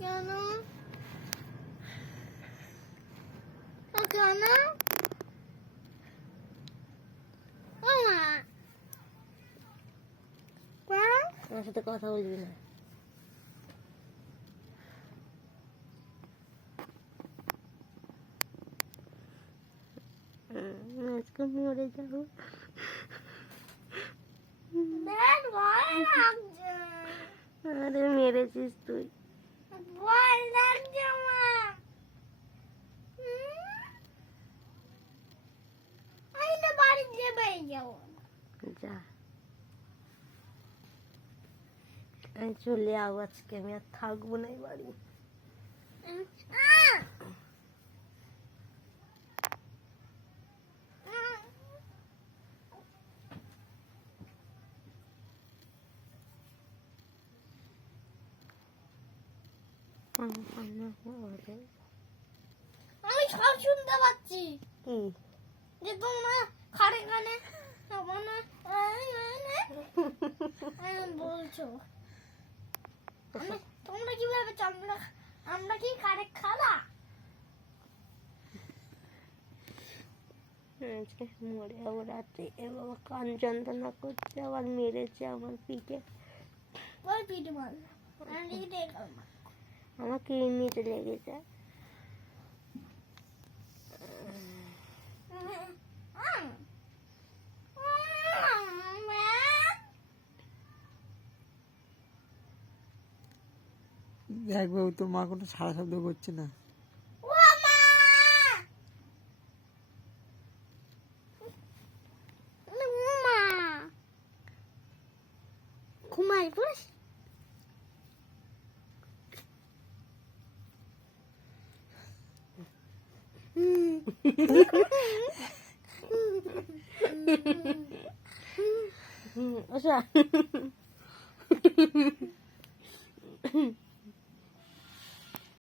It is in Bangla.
কেন কেন আমার সাথে কথা বলবি না। আজকে মরে যাবো। আরে মেরেছিস তুই। ভয় লাগছে আমার। আমি তো বাড়ি যাবে যাবো। যা, আমি চলে যাবো আজকে, আমি আর থাকবো না এই বাড়ি। আমি সব শুনতে পাচ্ছি কি যে তোমরা খারে খানে বলছো। তোমরা কি ভেবেছো আমরা কি খারে খালা? আজকে মরে যাবো রাতে। এ বাবা কান যন্ত্রণা করছে, আবার মেরেছে আমার পিঠে। ওই পিঠে মার আমার কিডনিতে লেগেছে। দেখ বাবু, তোর মা কোনো সারা শব্দ করছে না। ঘুমাই পড়িস। আচ্ছা